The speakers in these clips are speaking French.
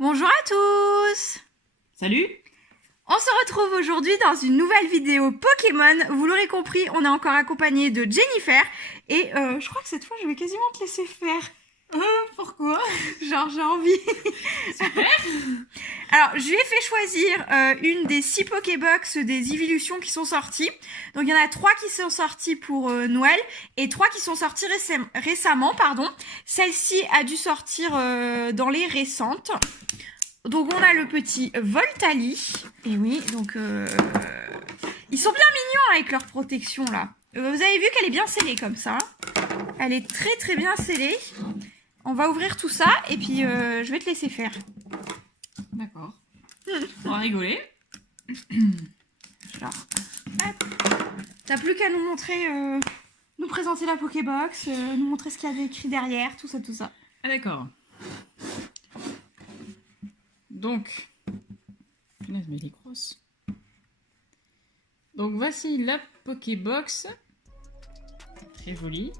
Bonjour à tous! Salut! On se retrouve aujourd'hui dans une nouvelle vidéo Pokémon. Vous l'aurez compris, on est encore accompagné de Jennifer. Et je crois que cette fois, je vais quasiment te laisser faire. Pourquoi? Genre, j'ai envie. Super! Alors, je lui ai fait choisir une des 6 Pokébox des évolutions qui sont sorties. Donc, il y en a 3 qui sont sorties pour Noël et 3 qui sont sorties récemment. Celle-ci a dû sortir dans les récentes. Donc, on a le petit Voltali. Et oui, donc... ils sont bien mignons avec leur protection, là. Vous avez vu qu'elle est bien scellée comme ça. Elle est très très bien scellée. On va ouvrir tout ça et puis je vais te laisser faire. D'accord. On va rigoler. Genre, hop. T'as plus qu'à nous montrer, nous présenter la Pokébox, nous montrer ce qu'il y avait écrit derrière, tout ça, tout ça. Ah d'accord. Donc, punaise, mais elle est grosse. Donc voici la Pokébox. Très jolie.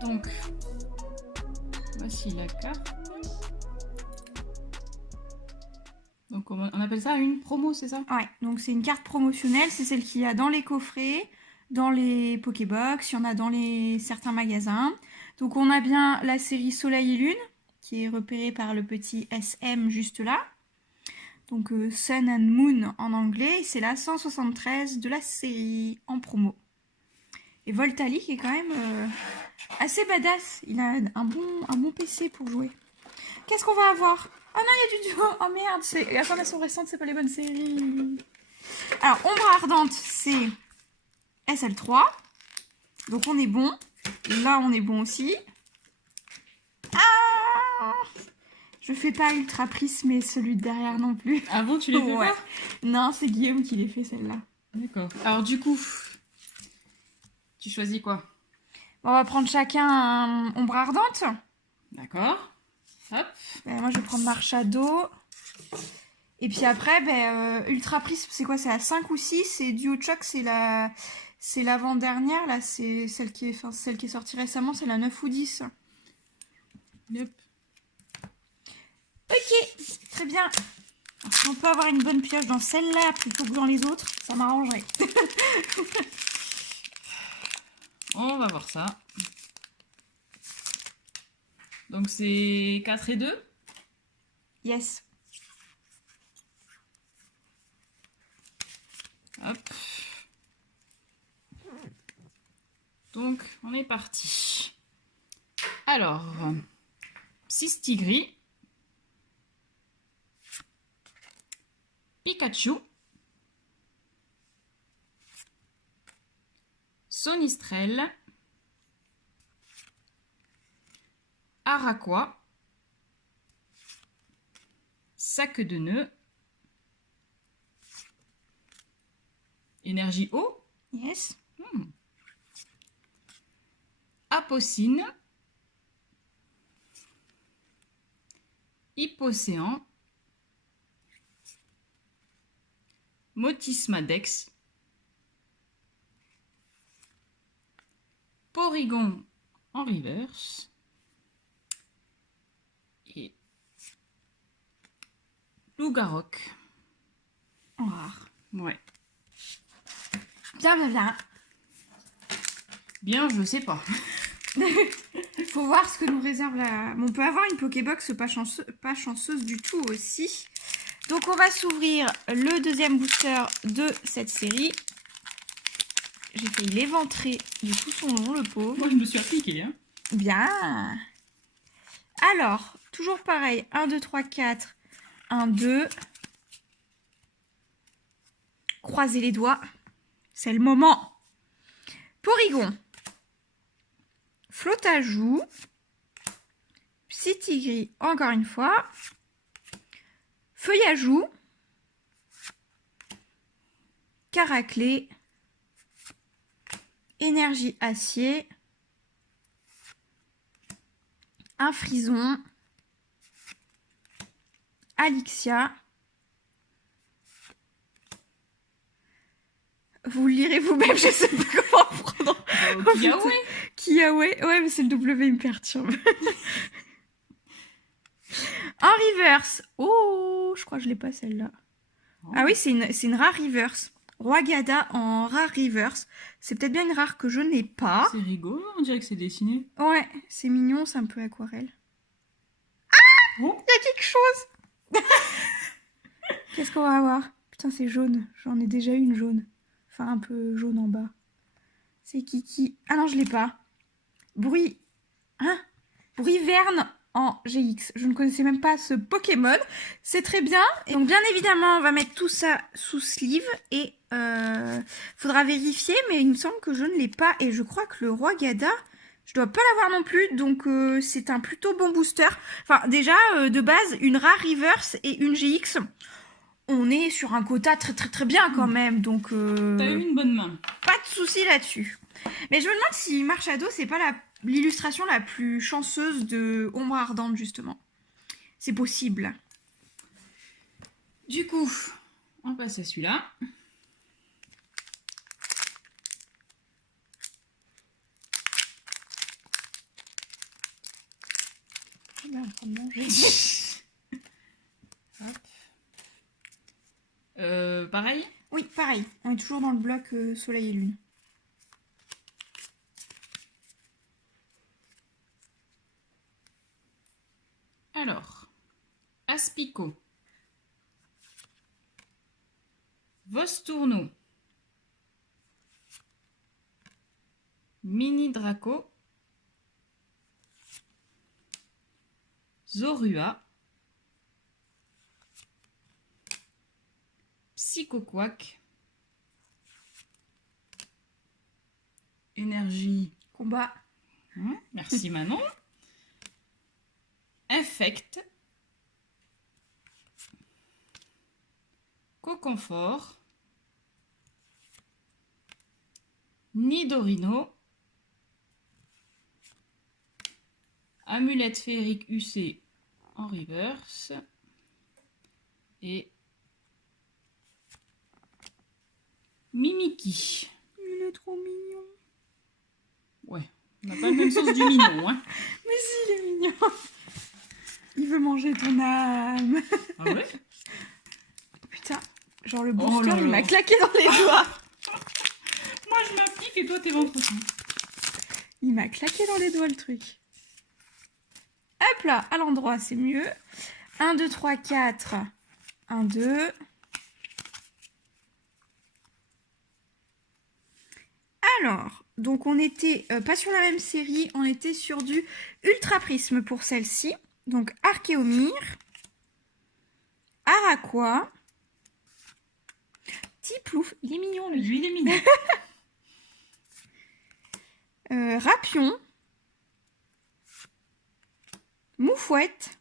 Donc, voici la carte. Donc, on appelle ça une promo, c'est ça? Ouais, donc c'est une carte promotionnelle, c'est celle qu'il y a dans les coffrets, dans les Pokébox, il y en a dans certains magasins. Donc on a bien la série Soleil et Lune, qui est repérée par le petit SM juste là. Donc Sun and Moon en anglais, c'est la 173 de la série en promo. Et Voltali qui est quand même assez badass, il a un bon PC pour jouer. Qu'est-ce qu'on va avoir? Ah non, il y a du duo. Oh merde, les informations récentes, c'est pas les bonnes séries. Alors, Ombre Ardente, c'est SL3. Donc on est bon. Là, on est bon aussi. Ah, je fais pas Ultra Prisme, mais celui de derrière non plus. Ah bon, tu les fais pas? Non, c'est Guillaume qui les fait, celle-là. D'accord. Alors du coup, tu choisis quoi? Bon, on va prendre chacun un Ombre Ardente. D'accord. Hop. Moi, je vais prendre Marchado. Et puis après, Ultra Prisme, c'est quoi? C'est la 5 ou 6. Et Duo Choc, c'est l'avant-dernière. Là, c'est celle qui est sortie récemment. C'est la 9 ou 10. Yep. Ok, très bien. Alors, si on peut avoir une bonne pioche dans celle-là plutôt que dans les autres, ça m'arrangerait. On va voir ça. Donc c'est 4 et 2. Yes. Hop. Donc on est parti. Alors, Psystigris, Pikachu, Sonistrel, Araqua, Sac de nœud, Énergie eau, Yes. Apocine, Hypocéan, Motismadex, Porygon en reverse et Lougarok En rare. Ouais. Bien, bien, bien. Bien, je sais pas. Faut voir ce que nous réserve la... Bon, on peut avoir une Pokébox pas chanceuse du tout aussi. Donc on va s'ouvrir le deuxième booster de cette série. J'ai failli l'éventrer de tout son long, le pauvre. Moi, je me suis appliquée. Hein. Bien. Alors, toujours pareil. 1, 2, 3, 4. 1, 2. Croisez les doigts. C'est le moment. Porygon. Flotajou. Psytigris, encore une fois. Feuillajou. Caraclé, Énergie Acier, un Frison, Alixia. Vous le lirez vous-même, je sais pas comment prendre. Kiawe. Kiawe, ouais, mais c'est le W, il me perturbe. En reverse. Oh, je crois que je l'ai pas celle-là. Oh. Ah oui, c'est une rare reverse. Roi Gada en rare reverse. C'est peut-être bien une rare que je n'ai pas. C'est rigolo, on dirait que c'est dessiné. Ouais, c'est mignon, c'est un peu aquarelle. Ah, il y a quelque chose. Qu'est-ce qu'on va avoir? Putain, c'est jaune. J'en ai déjà eu une jaune. Enfin, un peu jaune en bas. C'est Kiki. Ah non, je l'ai pas. Bruit. Hein? Bruiverne en GX. Je ne connaissais même pas ce Pokémon. C'est très bien. Et donc, bien évidemment, on va mettre tout ça sous sleeve. Et faudra vérifier. Mais il me semble que je ne l'ai pas. Et je crois que le Roi Gada, je dois pas l'avoir non plus. Donc, c'est un plutôt bon booster. Enfin, déjà, de base, une rare reverse et une GX. On est sur un quota très bien quand même, donc... T'as eu une bonne main. Pas de souci là-dessus. Mais je me demande si Marshado, c'est pas l'illustration la plus chanceuse de Ombre Ardente, justement. C'est possible. Du coup, on passe à celui-là. Il est en train de manger. Hop. Pareil? Oui, pareil. On est toujours dans le bloc Soleil et Lune. Alors, Aspico, Vostourno, Mini Draco, Zorua, Psychoquack, Énergie Combat. Merci Manon. Infect, Coconfort, Nidorino, Amulette féerique UC en reverse et Mimiki. Il est trop mignon. Ouais, on n'a pas le même sens du mignon, hein. Mais si, il est mignon. Il veut manger ton âme. Ah ouais? Putain, genre le booster, il m'a claqué dans les doigts. Moi, je m'applique et toi, t'es ventre aussi. Il m'a claqué dans les doigts, le truc. Hop là, à l'endroit, c'est mieux. 1, 2, 3, 4. 1, 2. Alors, donc on était pas sur la même série, on était sur du Ultra Prisme pour celle-ci. Donc Archéomir, Araqua, Tiplouf, il est mignon lui. Lui, il est mignon. Rapion, Moufouette,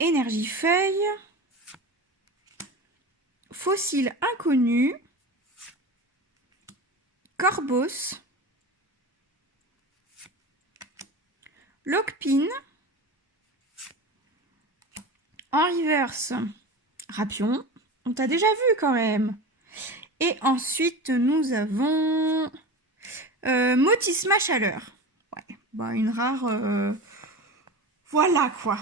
Énergifeuille, Fossile Inconnu, Corbos, Lockpin, en reverse, Rapion, on t'a déjà vu quand même. Et ensuite, nous avons Motisma Chaleur. Ouais, bah une rare... Voilà quoi.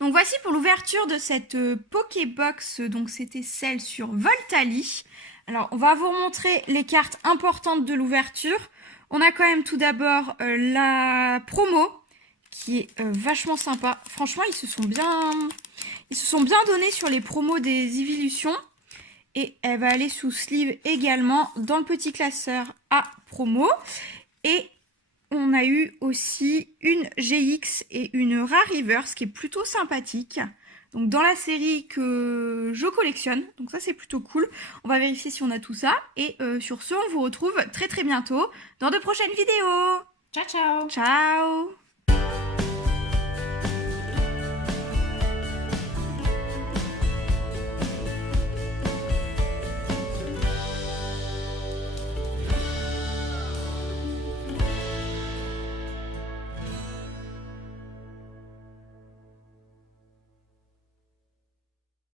Donc voici pour l'ouverture de cette Pokébox. Donc c'était celle sur Voltali. Alors on va vous remontrer les cartes importantes de l'ouverture. On a quand même tout d'abord la promo qui est vachement sympa. Franchement, ils se sont bien donnés sur les promos des évolutions. Et elle va aller sous sleeve également dans le petit classeur à promo. Et on a eu aussi une GX et une Rare Reverse qui est plutôt sympathique. Donc dans la série que je collectionne. Donc ça c'est plutôt cool. On va vérifier si on a tout ça. Et sur ce, on vous retrouve très bientôt dans de prochaines vidéos. Ciao, ciao. Ciao.